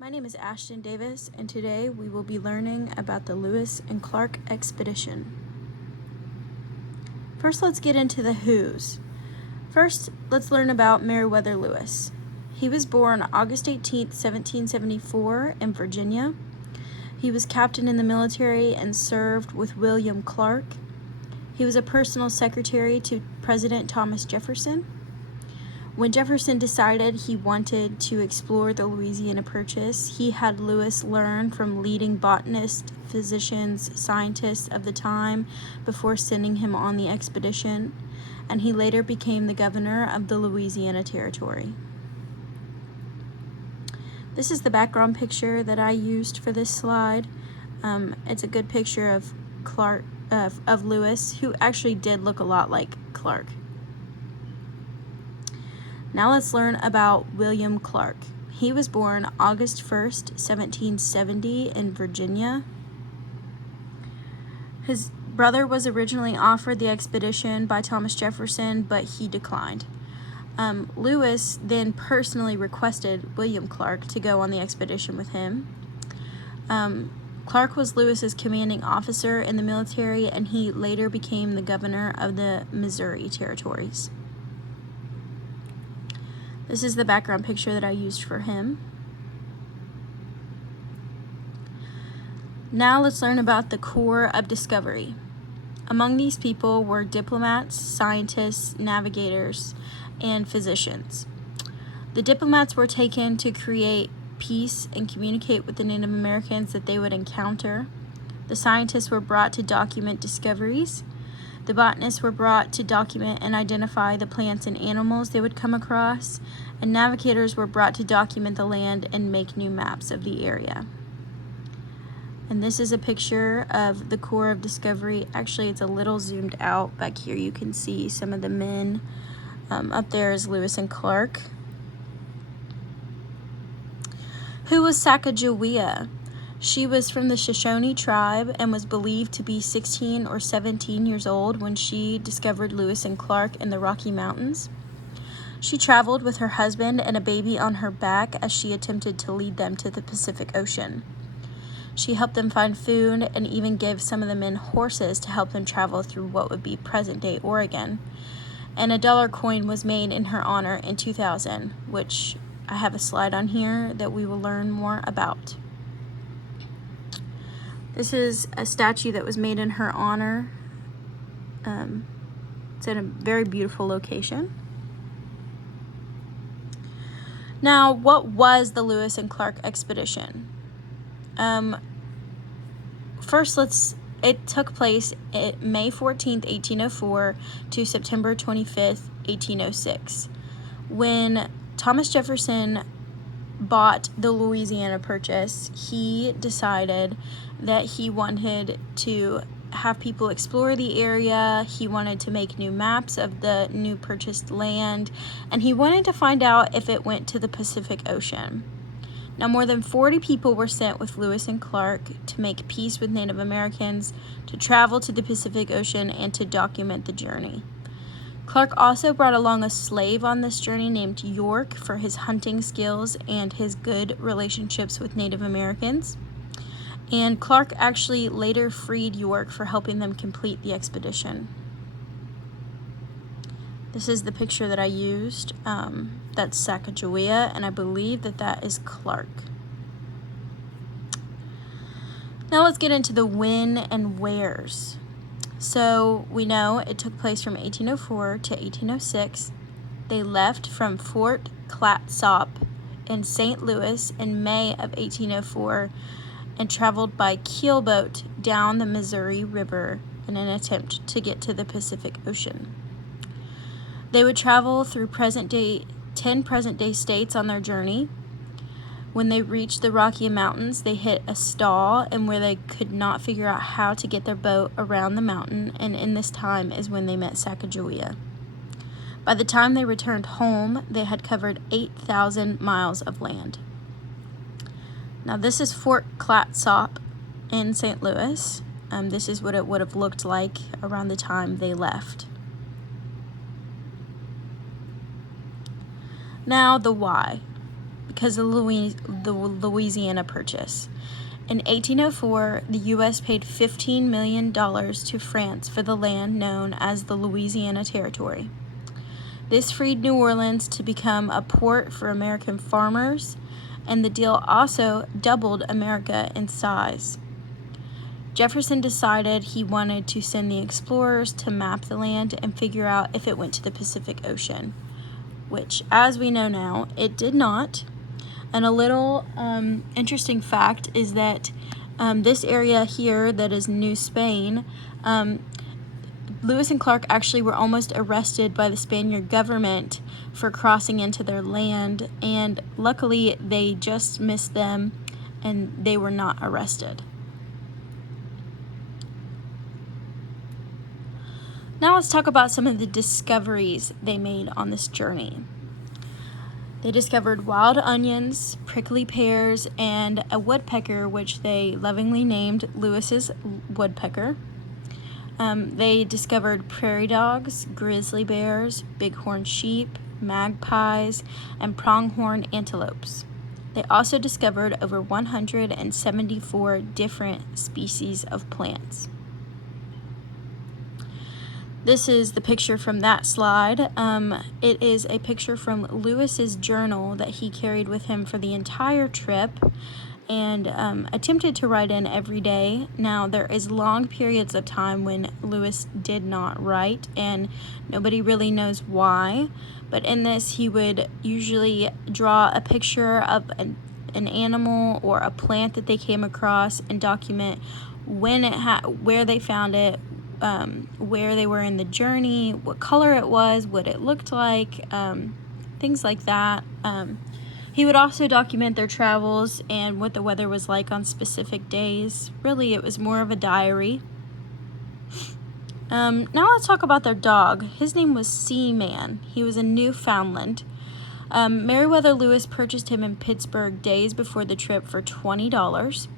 My name is Ashton Davis, and today we will be learning about the Lewis and Clark expedition. First, let's get into the who's. First, let's learn about Meriwether Lewis. He was born August 18, 1774 in Virginia. He was captain in the military and served with William Clark. He was a personal secretary to President Thomas Jefferson. When Jefferson decided he wanted to explore the Louisiana Purchase, he had Lewis learn from leading botanists, physicians, scientists of the time before sending him on the expedition, and he later became the governor of the Louisiana Territory. This is the background picture that I used for this slide. It's a good picture of of Lewis, who actually did look a lot like Clark. Now let's learn about William Clark. He was born August 1st, 1770 in Virginia. His brother was originally offered the expedition by Thomas Jefferson, but he declined. Lewis then personally requested William Clark to go on the expedition with him. Clark was Lewis's commanding officer in the military, and he later became the governor of the Missouri territories. This is the background picture that I used for him. Now let's learn about the Corps of Discovery. Among these people were diplomats, scientists, navigators, and physicians. The diplomats were taken to create peace and communicate with the Native Americans that they would encounter. The scientists were brought to document discoveries. The botanists were brought to document and identify the plants and animals they would come across, and navigators were brought to document the land and make new maps of the area. And this is a picture of the Corps of Discovery. Actually, it's a little zoomed out. Back here you can see some of the men. Up there is Lewis and Clark. Who was Sacagawea? She was from the Shoshone tribe and was believed to be 16 or 17 years old when she discovered Lewis and Clark in the Rocky Mountains. She traveled with her husband and a baby on her back as she attempted to lead them to the Pacific Ocean. She helped them find food and even gave some of the men horses to help them travel through what would be present-day Oregon. And a dollar coin was made in her honor in 2000, which I have a slide on here that we will learn more about. This is a statue that was made in her honor. It's in a very beautiful location. Now, what was the Lewis and Clark expedition? First, it took place at May 14th, 1804 to September 25th, 1806, when Thomas Jefferson bought the Louisiana Purchase. He decided that he wanted to have people explore the area. He wanted to make new maps of the new purchased land, and he wanted to find out if it went to the Pacific Ocean. Now, more than 40 people were sent with Lewis and Clark to make peace with Native Americans, to travel to the Pacific Ocean, and to document the journey. Clark also brought along a slave on this journey named York for his hunting skills and his good relationships with Native Americans. And Clark actually later freed York for helping them complete the expedition. This is the picture that I used. That's Sacagawea, and I believe that is Clark. Now let's get into the when and wheres. So we know it took place from 1804 to 1806. They left from Fort Clatsop in St. Louis in May of 1804 and traveled by keelboat down the Missouri River in an attempt to get to the Pacific Ocean. They would travel through 10 present-day states on their journey. When they reached the Rocky Mountains, they hit a stall and where they could not figure out how to get their boat around the mountain, and in this time is when they met Sacagawea. By the time they returned home, they had covered 8,000 miles of land. Now this is Fort Clatsop in St. Louis. This is what it would have looked like around the time they left. Now the why. because of the Louisiana Purchase. In 1804, the U.S. paid $15 million to France for the land known as the Louisiana Territory. This freed New Orleans to become a port for American farmers, and the deal also doubled America in size. Jefferson decided he wanted to send the explorers to map the land and figure out if it went to the Pacific Ocean, which, as we know now, it did not. And a little interesting fact is that this area here that is New Spain, Lewis and Clark actually were almost arrested by the Spaniard government for crossing into their land, and luckily they just missed them and they were not arrested. Now let's talk about some of the discoveries they made on this journey. They discovered wild onions, prickly pears, and a woodpecker, which they lovingly named Lewis's woodpecker. They discovered prairie dogs, grizzly bears, bighorn sheep, magpies, and pronghorn antelopes. They also discovered over 174 different species of plants. This is the picture from that slide. It is a picture from Lewis's journal that he carried with him for the entire trip and attempted to write in every day. Now, there is long periods of time when Lewis did not write, and nobody really knows why. But in this, he would usually draw a picture of an animal or a plant that they came across and document where they found it, where they were in the journey, what color it was, what it looked like, things like that. He would also document their travels and what the weather was like on specific days. Really, it was more of a diary. Now let's talk about their dog. His name was Seaman. He was a Newfoundland. Meriwether Lewis purchased him in Pittsburgh days before the trip for $20.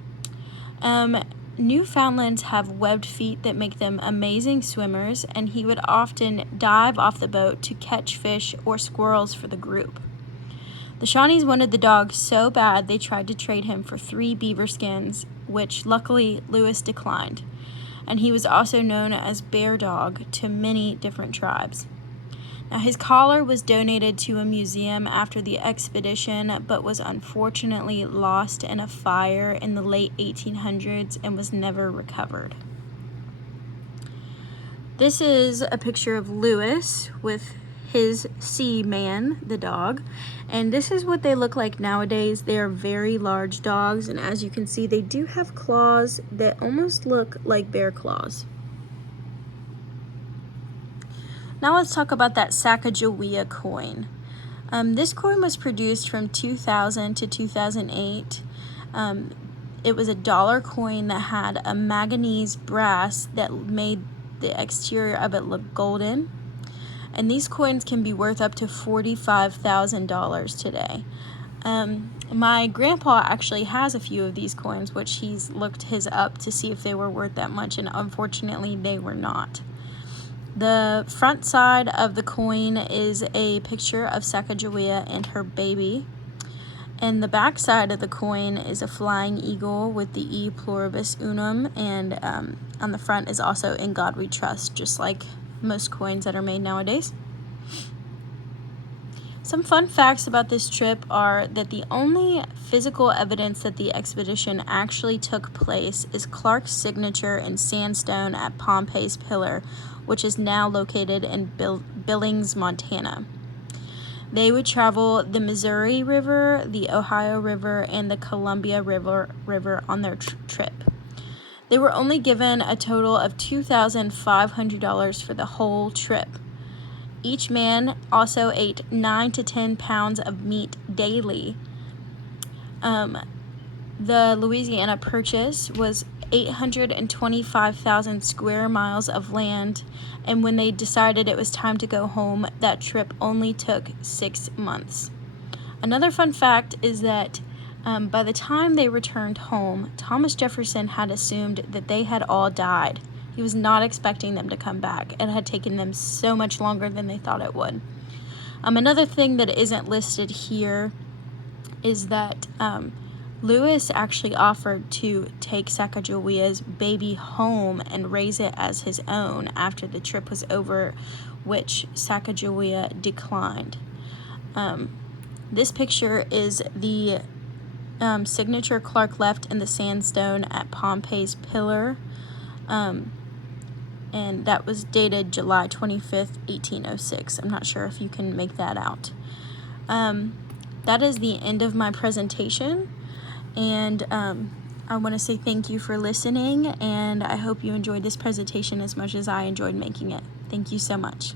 Newfoundlands have webbed feet that make them amazing swimmers, and he would often dive off the boat to catch fish or squirrels for the group. The Shawnees wanted the dog so bad they tried to trade him for 3 beaver skins, which luckily Lewis declined, and he was also known as Bear Dog to many different tribes. Now, his collar was donated to a museum after the expedition, but was unfortunately lost in a fire in the late 1800s and was never recovered. This is a picture of Lewis with his Seaman, the dog, and this is what they look like nowadays. They are very large dogs, and as you can see, they do have claws that almost look like bear claws. Now let's talk about that Sacagawea coin. This coin was produced from 2000 to 2008. It was a dollar coin that had a manganese brass that made the exterior of it look golden. And these coins can be worth up to $45,000 today. My grandpa actually has a few of these coins, which he's looked his up to see if they were worth that much, and unfortunately they were not. The front side of the coin is a picture of Sacagawea and her baby. And the back side of the coin is a flying eagle with the E pluribus unum, and on the front is also In God We Trust, just like most coins that are made nowadays. Some fun facts about this trip are that the only physical evidence that the expedition actually took place is Clark's signature in sandstone at Pompey's Pillar, which is now located in Billings, Montana. They would travel the Missouri River, the Ohio River, and the Columbia River on their trip. They were only given a total of $2,500 for the whole trip. Each man also ate 9 to 10 pounds of meat daily. The Louisiana Purchase was 825,000 square miles of land, and when they decided it was time to go home, that trip only took 6 months. Another fun fact is that by the time they returned home, Thomas Jefferson had assumed that they had all died. He was not expecting them to come back. It had taken them so much longer than they thought it would. Another thing that isn't listed here is that Lewis actually offered to take Sacagawea's baby home and raise it as his own after the trip was over, which Sacagawea declined. This picture is the signature Clark left in the sandstone at Pompey's Pillar, and that was dated July 25th, 1806. I'm not sure if you can make that out. That is the end of my presentation, and I want to say thank you for listening, and I hope you enjoyed this presentation as much as I enjoyed making it. Thank you so much.